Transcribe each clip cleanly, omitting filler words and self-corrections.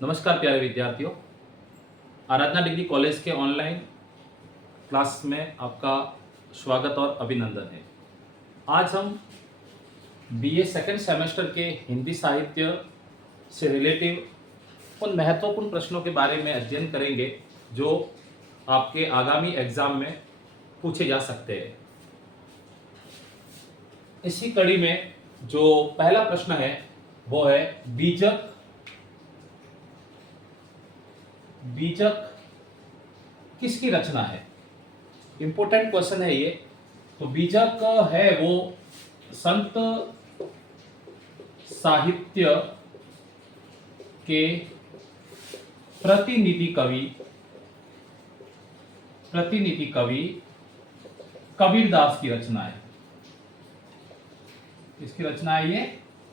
नमस्कार प्यारे विद्यार्थियों। आराधना डिग्री कॉलेज के ऑनलाइन क्लास में आपका स्वागत और अभिनंदन है। आज हम बीए सेकंड सेमेस्टर के हिंदी साहित्य से रिलेटिव उन महत्वपूर्ण प्रश्नों के बारे में अध्ययन करेंगे जो आपके आगामी एग्जाम में पूछे जा सकते हैं। इसी कड़ी में जो पहला प्रश्न है वो है बीजक किसकी रचना है। इंपॉर्टेंट क्वेश्चन है ये। तो बीजक है वो संत साहित्य के प्रतिनिधि कवि कबीरदास की रचना है। इसकी रचना है ये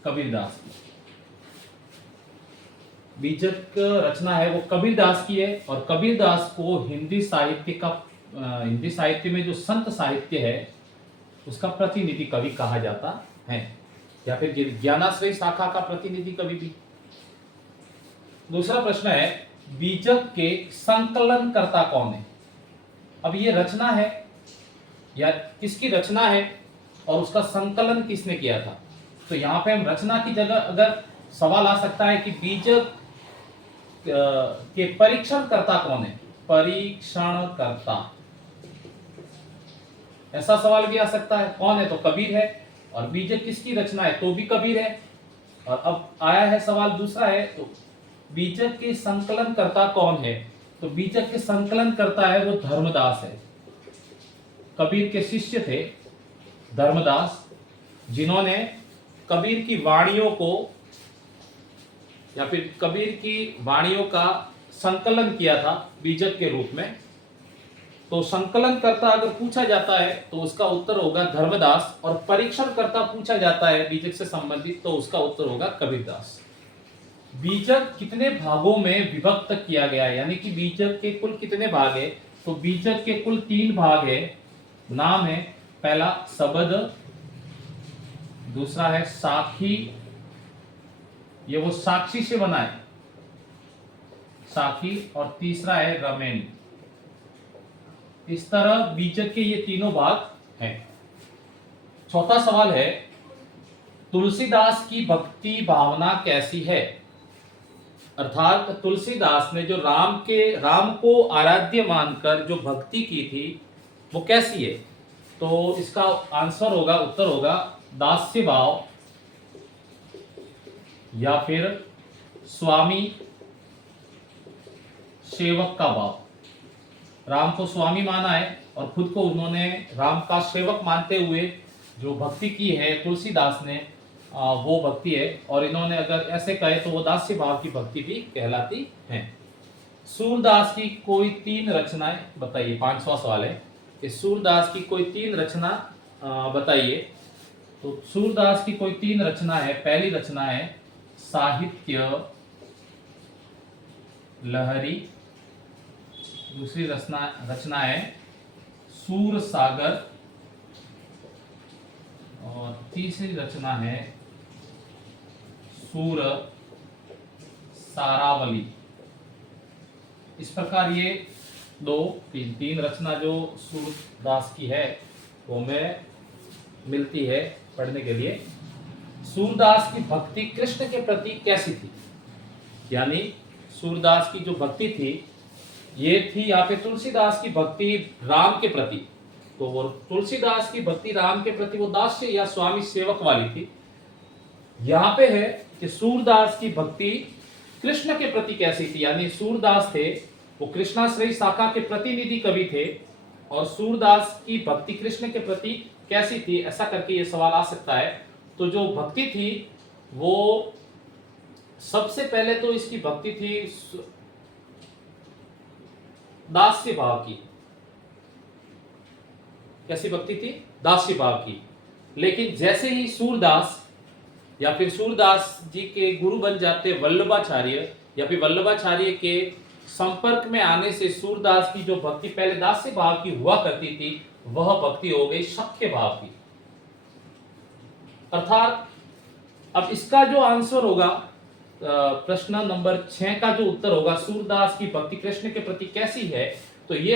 कबीरदास की। बीजक रचना है वो कबीरदास की है और कबीरदास को हिंदी साहित्य में जो संत साहित्य है उसका प्रतिनिधि कवि कहा जाता है, या फिर ज्ञानाश्रयी शाखा का प्रतिनिधि कवि भी। दूसरा प्रश्न है बीजक के संकलनकर्ता कौन है। अब ये रचना है या किसकी रचना है और उसका संकलन किसने किया था। तो यहाँ पे हम रचना की जगह अगर सवाल आ सकता है कि बीजक के परीक्षणकर्ता कौन है, परीक्षणकर्ता, ऐसा सवाल भी आ सकता है। कौन है तो कबीर है, और बीजक किसकी रचना है तो भी कबीर है। और अब आया है सवाल दूसरा है तो बीजक के संकलनकर्ता कौन है। तो बीजक के संकलनकर्ता है वो धर्मदास है। कबीर के शिष्य थे धर्मदास, जिन्होंने कबीर की वाणियों को या फिर कबीर की वाणियों का संकलन किया था बीजक के रूप में। तो संकलनकर्ता अगर पूछा जाता है तो उसका उत्तर होगा धर्मदास, और परीक्षणकर्ता पूछा जाता है बीजक से संबंधित तो उसका उत्तर होगा कबीरदास। बीजक कितने भागों में विभक्त किया गया है, यानी कि बीजक के कुल कितने भाग है। तो बीजक के कुल 3 भाग है। नाम है पहला सबद, दूसरा है साखी, ये वो साक्षी से बना है साखी, और तीसरा है रमेन। इस तरह बीजक के ये तीनों भाग हैं। चौथा सवाल है तुलसीदास की भक्ति भावना कैसी है। अर्थात तुलसीदास ने जो राम को आराध्य मानकर जो भक्ति की थी वो कैसी है। तो इसका आंसर होगा, उत्तर होगा दास्य भाव या फिर स्वामी सेवक का भाव। राम को स्वामी माना है और खुद को उन्होंने राम का सेवक मानते हुए जो भक्ति की है तुलसीदास ने, वो भक्ति है। और इन्होंने अगर ऐसे कहे तो वो दास्य भाव की भक्ति भी कहलाती है। सूरदास की कोई 3 रचनाएं बताइए। 5वां सवाल है कि सूरदास की कोई 3 रचना बताइए। तो सूरदास की कोई 3 रचना है। पहली रचना है साहित्य लहरी, दूसरी रचना है सूर सागर, और तीसरी रचना है सूर सारावली। इस प्रकार ये 3 रचना जो सूरदास की है वो में मिलती है पढ़ने के लिए। सूरदास की भक्ति कृष्ण के प्रति कैसी थी, यानी सूरदास की जो भक्ति थी ये थी यहाँ पे तुलसीदास की भक्ति राम के प्रति। तो वो तुलसीदास की भक्ति राम के प्रति वो दास्य या स्वामी सेवक वाली थी। यहाँ पे है कि सूरदास की भक्ति कृष्ण के प्रति कैसी थी, यानी सूरदास थे वो कृष्णाश्रयी शाखा के प्रतिनिधि कवि थे, और सूरदास की भक्ति कृष्ण के प्रति कैसी थी, ऐसा करके ये सवाल आ सकता है। तो जो भक्ति थी वो सबसे पहले तो इसकी भक्ति थी दास्य भाव की। कैसी भक्ति थी, दास्य भाव की। लेकिन जैसे ही सूरदास या फिर सूरदास जी के गुरु बन जाते वल्लभाचार्य, या फिर वल्लभाचार्य के संपर्क में आने से सूरदास की जो भक्ति पहले दास्य भाव की हुआ करती थी वह भक्ति हो गई सख्य भाव की। अर्थात अब इसका जो आंसर होगा प्रश्न नंबर 6 का जो उत्तर होगा, सूरदास की भक्ति कृष्ण के प्रति कैसी है, तो ये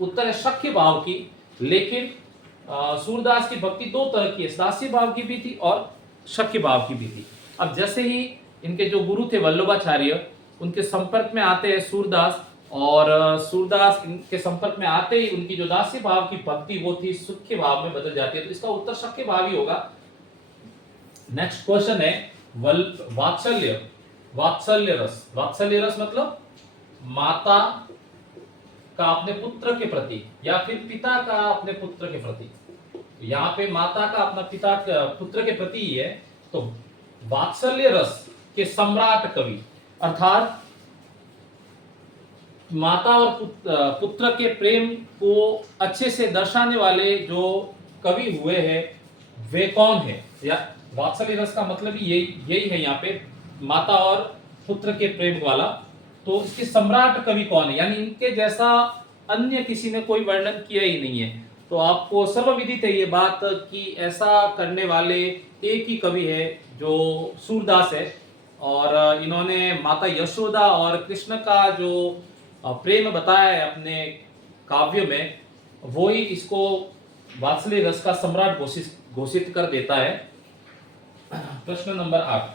उत्तर है सख्य भाव की। लेकिन सूरदास की भक्ति दो तरह की है, दास्य भाव की भी थी और सख्य भाव की भी थी। अब जैसे ही इनके जो गुरु थे वल्लभाचार्य, उनके संपर्क में आते हैं सूरदास, और सूरदास इनके संपर्क में आते ही उनकी जो दास्य भाव की भक्ति वो थी सख्य भाव में बदल जाती है, तो इसका उत्तर सख्य भाव ही होगा। नेक्स्ट क्वेश्चन है वात्सल्य, वात्सल्य रस। वात्सल्य रस मतलब माता का अपने पुत्र के प्रति या फिर पिता का अपने पुत्र के प्रति। यहाँ पे माता का अपना पिता पुत्र के प्रति ही है, तो वात्सल्य रस के सम्राट कवि, अर्थात माता और पुत्र के प्रेम को अच्छे से दर्शाने वाले जो कवि हुए हैं वे कौन है। या वात्सल्य रस का मतलब ही यही है यहाँ पे, माता और पुत्र के प्रेम वाला। तो इसके सम्राट कवि कौन है, यानी इनके जैसा अन्य किसी ने कोई वर्णन किया ही नहीं है। तो आपको सर्वविदित है ये बात कि ऐसा करने वाले एक ही कवि है जो सूरदास है, और इन्होंने माता यशोदा और कृष्ण का जो प्रेम बताया है अपने काव्य में, वो ही इसको वात्सल्य रस का सम्राट घोषित कर देता है। प्रश्न नंबर 8,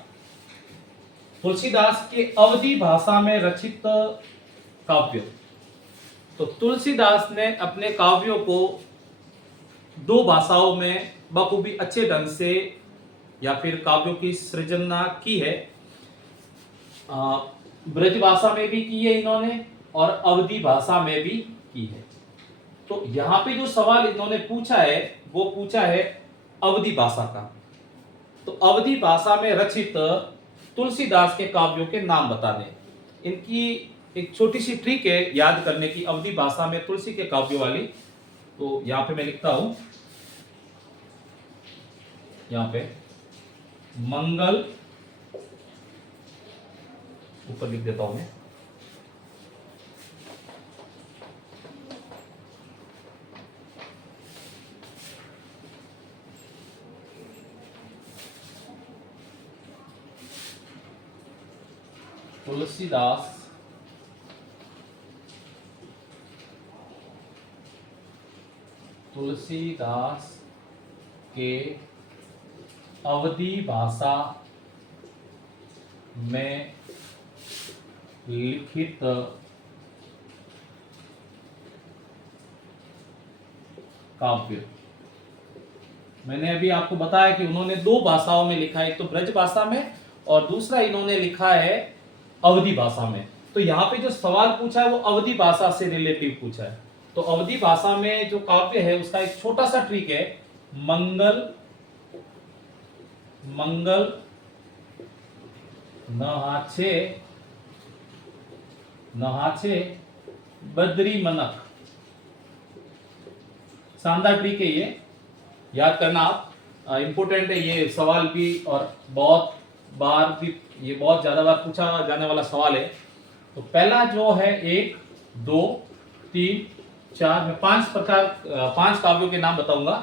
तुलसीदास के अवधी भाषा में रचित काव्य। तो तुलसीदास ने अपने काव्यों को दो भाषाओं में बखूबी अच्छे ढंग से या फिर काव्यों की सृजना की है। ब्रज भाषा में भी की है इन्होंने और अवधी भाषा में भी की है। तो यहाँ पे जो सवाल इन्होंने पूछा है वो पूछा है अवधी भाषा का। तो अवधी भाषा में रचित तुलसीदास के काव्यों के नाम बताने। इनकी एक छोटी सी ट्रिक है याद करने की अवधी भाषा में तुलसी के काव्यों वाली। तो यहाँ पे मैं लिखता हूं, यहाँ पे मंगल ऊपर लिख देता हूं मैं, तुलसीदास के अवधी भाषा में लिखित काव्य। मैंने अभी आपको बताया कि उन्होंने दो भाषाओं में लिखा है, एक तो ब्रज भाषा में और दूसरा इन्होंने लिखा है अवधी भाषा में। तो यहाँ पे जो सवाल पूछा है वो अवधी भाषा से रिलेटिव पूछा है। तो अवधी भाषा में जो काव्य है उसका एक छोटा सा ट्रिक है, मंगल मंगल नहाचे नहाचे बद्री मनक। शानदार ट्रिक है ये, याद करना आप, इंपोर्टेंट है ये सवाल भी, और बहुत बार भी ये बहुत ज्यादा बार पूछा जाने वाला सवाल है। तो पहला जो है 1 2 3 4, मैं 5 काव्यों के नाम बताऊंगा।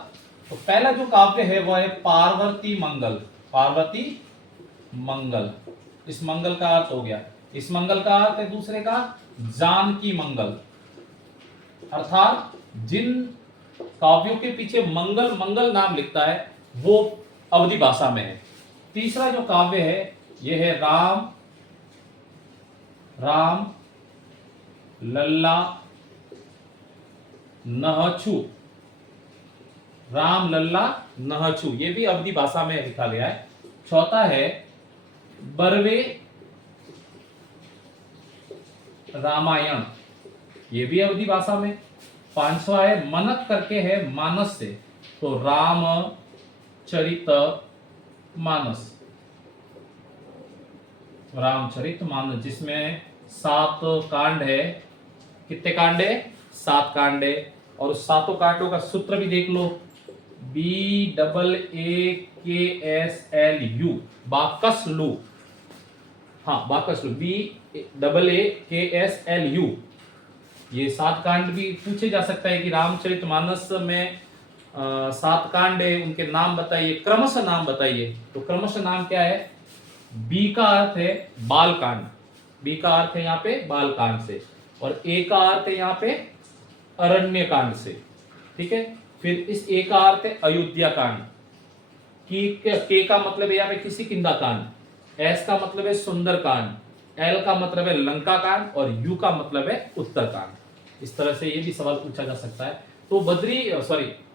तो पहला जो काव्य है वह है पार्वती मंगल। पार्वती मंगल, इस मंगल का अर्थ हो गया, इस मंगल का अर्थ है दूसरे का जानकी मंगल, अर्थात जिन काव्यों के पीछे मंगल मंगल नाम लिखता है वो अवधी भाषा में है। तीसरा जो काव्य है यह है राम राम लल्ला नहचू। राम लल्ला नहचू, ये भी अवधी भाषा में लिखा गया है। चौथा है बरवे रामायण, ये भी अवधी भाषा में। पांचवा है मनक करके है मानस से, तो राम चरित मानस, रामचरित मानस, जिसमें 7 कांड है। कितने कांड है? 7 कांड है। और उस 7 कांडों का सूत्र भी देख लो, BAAKSLU, बाकसलु। हाँ, बाकसलु, BAAKSLU। ये 7 कांड भी पूछे जा सकता है कि रामचरितमानस में 7 कांड है, उनके नाम बताइए, क्रमशः नाम बताइए। तो क्रमशः नाम क्या है? बी का अर्थ है बाल कांड, बी का अर्थ है यहाँ पे बाल कांड से, और ए का अर्थ है यहाँ पे अरण्य कांड से, ठीक है। फिर इस ए का अर्थ है अयोध्या कांड, की के का मतलब है यहाँ पे किसी किंदा कांड, एस का मतलब है सुंदर कांड, एल का मतलब है लंका कांड, और यू का मतलब है उत्तर कांड। इस तरह से ये भी सवाल पूछा जा सकता है। तो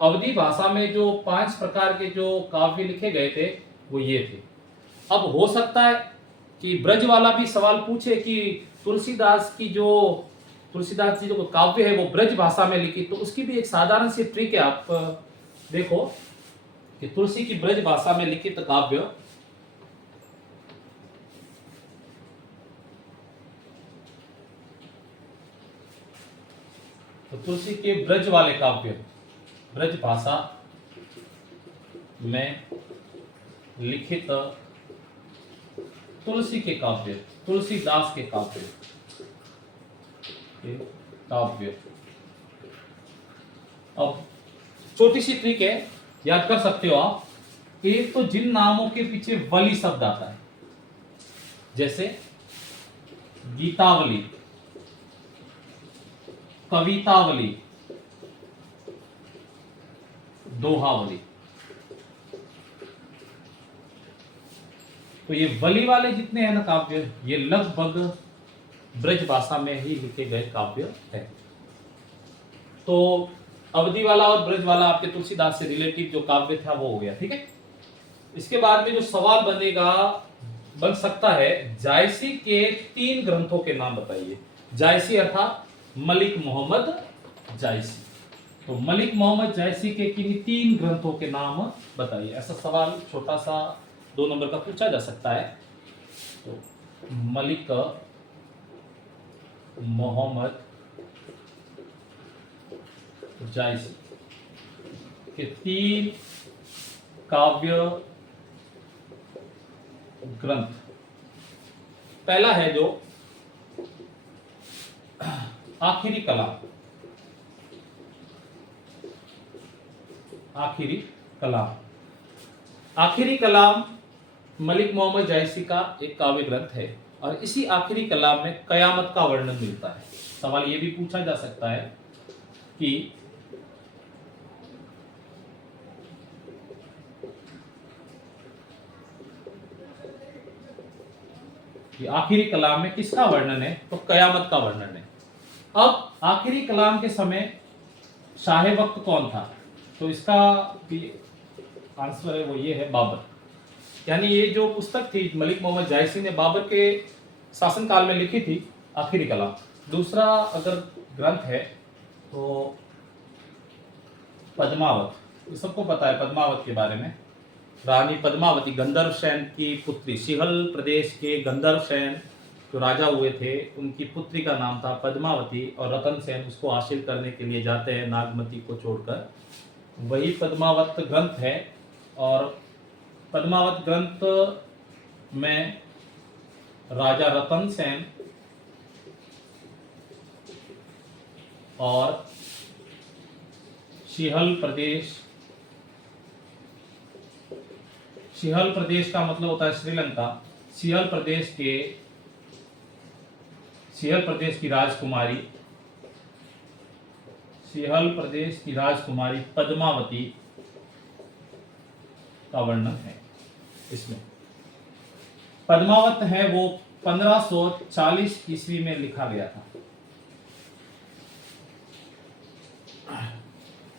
अवधी भाषा में जो 5 प्रकार के जो काव्य लिखे गए थे वो ये थे। अब हो सकता है कि ब्रज वाला भी सवाल पूछे कि तुलसीदास जी जो काव्य है वो ब्रज भाषा में लिखी, तो उसकी भी एक साधारण सी ट्रिक है। आप देखो कि तुलसी की ब्रज भाषा में लिखित काव्य, तो तुलसी के ब्रज वाले काव्य, ब्रज भाषा में लिखित तुलसी के काव्य, तुलसीदास के काव्य, अब छोटी सी ट्रिक है, याद कर सकते हो आप। एक तो जिन नामों के पीछे वली शब्द आता है, जैसे गीतावली, कवितावली, दोहावली, तो ये वली वाले जितने हैं ना काव्य, ये लगभग ब्रज भाषा में ही लिखे गए काव्य है। तो अवधि वाला और ब्रज वाला आपके तुलसीदास से रिलेटिव जो काव्य था वो हो गया, ठीक है। इसके बाद में जो सवाल बन सकता है, जायसी के 3 ग्रंथों के नाम बताइए। जायसी अर्थात मलिक मोहम्मद जायसी, तो मलिक मोहम्मद जायसी के किन 3 ग्रंथों के नाम बताइए। ऐसा सवाल छोटा सा 2 नंबर का पूछा जा सकता है। तो मलिक मोहम्मद जायसी के 3 काव्य ग्रंथ, पहला है जो आखिरी कलाम, आखिरी कलाम। आखिरी कलाम मलिक मोहम्मद जायसी का एक काव्य ग्रंथ है, और इसी आखिरी कलाम में कयामत का वर्णन मिलता है। सवाल ये भी पूछा जा सकता है कि आखिरी कलाम में किसका वर्णन है, तो कयामत का वर्णन है। अब आखिरी कलाम के समय शाह वक्त कौन था, तो इसका भी आंसर है वो ये है बाबर। यानी ये जो पुस्तक थी मलिक मोहम्मद जायसी ने बाबर के शासनकाल में लिखी थी, आखिरी कलाम। दूसरा अगर ग्रंथ है तो पद्मावत, ये सबको पता है पद्मावत के बारे में। रानी पद्मावती गंधर्व सेन की पुत्री, सिहल प्रदेश के गंधर्व सेन जो राजा हुए थे उनकी पुत्री का नाम था पद्मावती, और रतन सेन उसको हासिल करने के लिए जाते हैं नागमती को छोड़कर, वही पद्मावत ग्रंथ है। और पद्मावत ग्रंथ में राजा रतन सेन और सिहल प्रदेश का मतलब होता है श्रीलंका, सिहल प्रदेश की राजकुमारी पद्मावती का वर्णन है इसमें। पद्मावत है वो 1540 ईस्वी में लिखा गया था,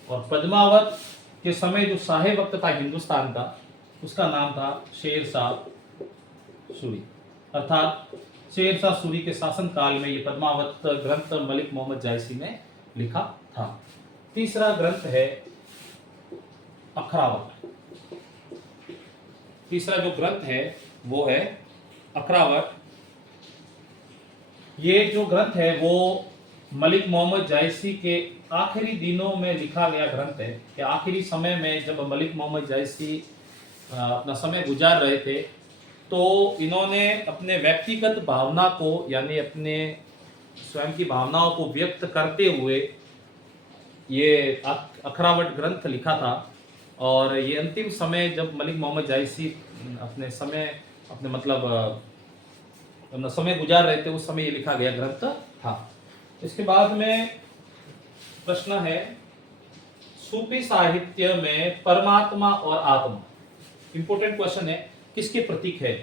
और पद्मावत के समय जो शाह वक्त था हिंदुस्तान का, उसका नाम था शेर शाह सूरी, अर्थात शेर शाह सूरी के शासन काल में ये पद्मावत ग्रंथ मलिक मोहम्मद जायसी ने लिखा था। तीसरा ग्रंथ है अखरावट। तीसरा जो ग्रंथ है वो है अखरावट। ये जो ग्रंथ है वो मलिक मोहम्मद जायसी के आखिरी दिनों में लिखा गया ग्रंथ है, कि आखिरी समय में जब मलिक मोहम्मद जायसी अपना समय गुजार रहे थे, तो इन्होंने अपने व्यक्तिगत भावना को, यानी अपने स्वयं की भावनाओं को व्यक्त करते हुए ये अखरावट ग्रंथ लिखा था। और ये अंतिम समय जब मलिक मोहम्मद जायसी अपने समय अपने मतलब अपना समय गुजार रहे थे, उस समय ये लिखा गया ग्रंथ था। इसके बाद में प्रश्न है, सूफी साहित्य में परमात्मा और आत्मा, इंपोर्टेंट क्वेश्चन है, किसके प्रतीक है?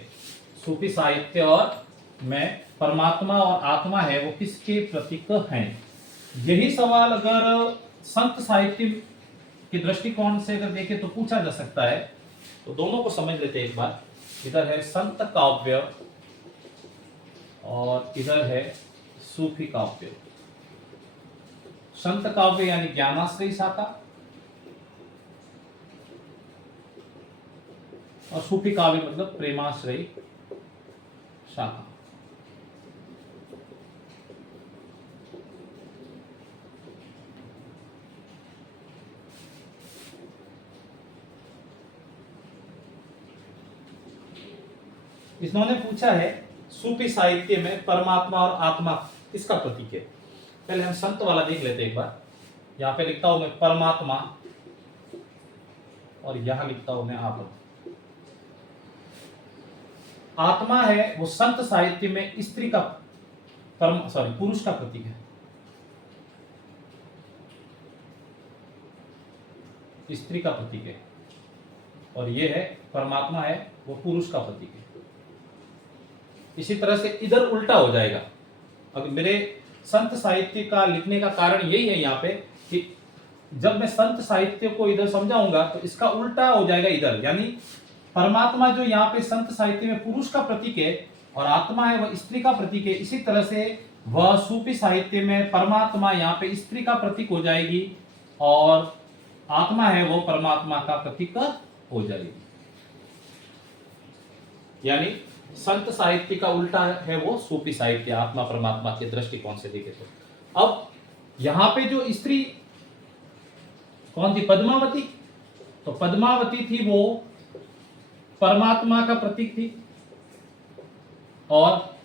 सूफी साहित्य और में परमात्मा और आत्मा है वो किसके प्रतीक हैं? यही सवाल अगर संत साहित्य के दृष्टिकोण से अगर देखें तो पूछा जा सकता है। तो दोनों को समझ लेते हैं एक बार। इधर है संत काव्य और इधर है सूफी काव्य। संत काव्य यानी ज्ञानाश्रयी शाखा और सूफी काव्य मतलब प्रेमाश्रयी शाखा। इन्होंने पूछा है सूफी साहित्य में परमात्मा और आत्मा किसका प्रतीक है। पहले हम संत वाला देख लेते हैं एक बार। यहां पे लिखता हूं मैं परमात्मा और यहां लिखता हूं मैं आत्मा। आत्मा है वो संत साहित्य में स्त्री का पुरुष का प्रतीक है। स्त्री का प्रतीक है और ये है परमात्मा है वो पुरुष का प्रतीक है। इसी तरह से इधर उल्टा हो जाएगा। अब मेरे संत साहित्य का लिखने का कारण यही है यहाँ पे कि जब मैं संत साहित्य को इधर समझाऊंगा तो इसका उल्टा हो जाएगा इधर, यानी परमात्मा जो यहाँ पे संत साहित्य में पुरुष का प्रतीक है और आत्मा है वह स्त्री का प्रतीक है, इसी तरह से वह सूफी साहित्य में परमात्मा यहाँ पे स्त्री का प्रतीक हो जाएगी और आत्मा है वो परमात्मा का प्रतीक हो जाएगी। यानी संत साहित्य का उल्टा है वो सूफी साहित्य आत्मा परमात्मा के दृष्टिकोण से देखे तो। अब यहां पे जो स्त्री कौन थी? पद्मावती। तो पद्मावती थी वो परमात्मा का प्रतीक थी और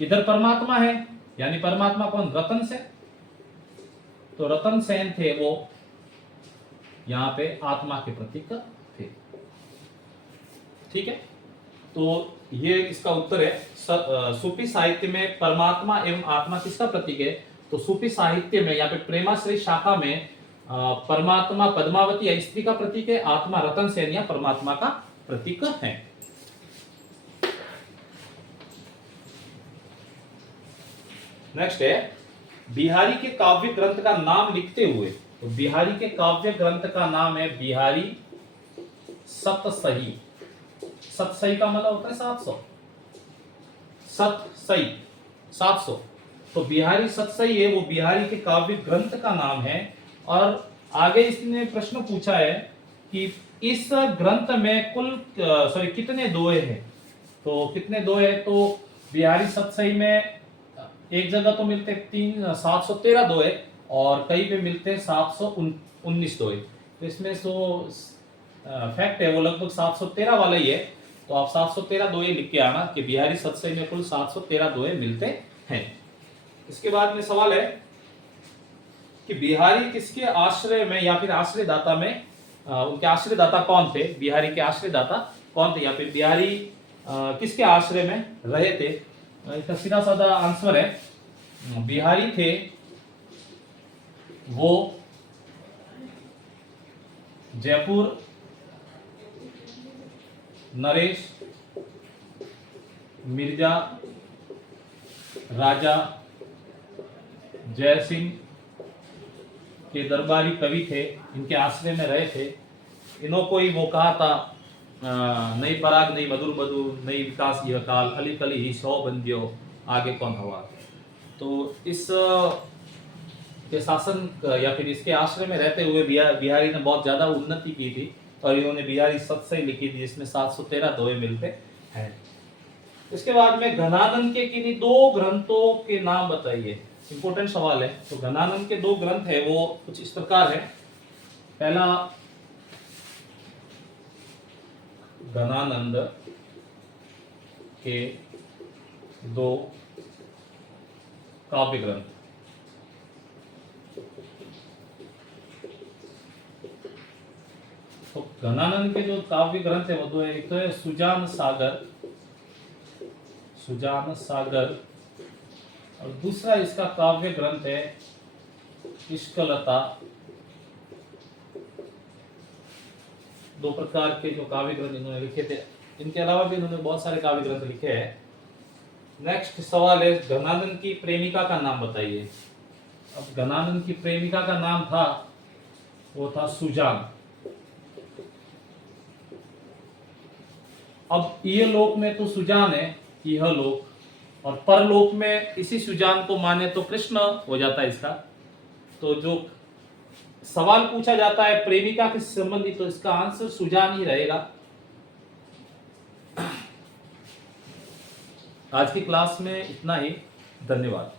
इधर परमात्मा है, यानी परमात्मा कौन? रतन सेन। तो रतन सेन थे वो यहां पे आत्मा के प्रतीक थे। ठीक है, तो ये इसका उत्तर है। सूफी साहित्य में परमात्मा एवं आत्मा किसका प्रतीक है? तो सूफी साहित्य में यहाँ पे प्रेमाश्रयी शाखा में परमात्मा पद्मावती या स्त्री का प्रतीक है, आत्मा रतन सेन या परमात्मा का प्रतीक है। नेक्स्ट है, बिहारी के काव्य ग्रंथ का नाम लिखते हुए। तो बिहारी के काव्य ग्रंथ का नाम है बिहारी सतसही। सतसही का मतलब होता है 700। सतसही 700। तो बिहारी सतसही है वो बिहारी के काव्य ग्रंथ का नाम है। और आगे इसने प्रश्न पूछा है कि इस ग्रंथ में कुल कितने दोहे हैं। तो कितने दोहे? तो बिहारी सतसही में एक जगह तो मिलते 713 दोहे और कहीं पे मिलते 719 दोहे। तो इसमें फैक्ट है वो लगभग 713 वाला ही है। तो आप 713 दोहे लिख के आना कि बिहारी सतसही में कुल 713 दोहे मिलते हैं। इसके बाद में सवाल है कि बिहारी किसके आश्रय में या फिर आश्रयदाता में उनके आश्रयदाता कौन थे? बिहारी के आश्रयदाता कौन थे या फिर बिहारी किसके आश्रय में रहे थे? इसका सीधा साधा आंसर है बिहारी थे वो जयपुर नरेश मिर्जा राजा जय सिंह के दरबारी कवि थे, इनके आश्रय में रहे थे। इन्हों को ही वो कहा था नई पराग नई मधुर मधुर नई विकास यह काल अली कली ही सौ बंदियो आगे कौन हवा। तो इस के शासन या फिर इसके आश्रय में रहते हुए बिहारी ने बहुत ज्यादा उन्नति की थी और इन्होंने बिहारी सतसही लिखी थी जिसमें 713 दोहे मिलते हैं। इसके बाद में घनानंद के किन्हीं दो ग्रंथों के नाम बताइए। इंपोर्टेंट सवाल है। तो घनानंद के दो ग्रंथ है वो कुछ इस प्रकार है। पहला घनानंद के दो काव्य ग्रंथ। तो घनानंद के जो काव्य ग्रंथ है वो दो है, एक तो है सुजान सागर, सुजान सागर, और दूसरा इसका काव्य ग्रंथ है इश्कलता। दो प्रकार के जो काव्य ग्रंथ इन्होंने लिखे थे, इनके अलावा भी इन्होंने बहुत सारे काव्य ग्रंथ लिखे हैं। नेक्स्ट सवाल है घनानंद की प्रेमिका का नाम बताइए। अब घनानंद की प्रेमिका का नाम था, वो था सुजान। अब ये लोक में तो सुजान है, यह लोक, और परलोक में इसी सुजान को माने तो कृष्ण हो जाता है इसका। तो जो सवाल पूछा जाता है प्रेमिका के संबंधी, तो इसका आंसर सुजान ही रहेगा। आज की क्लास में इतना ही, धन्यवाद।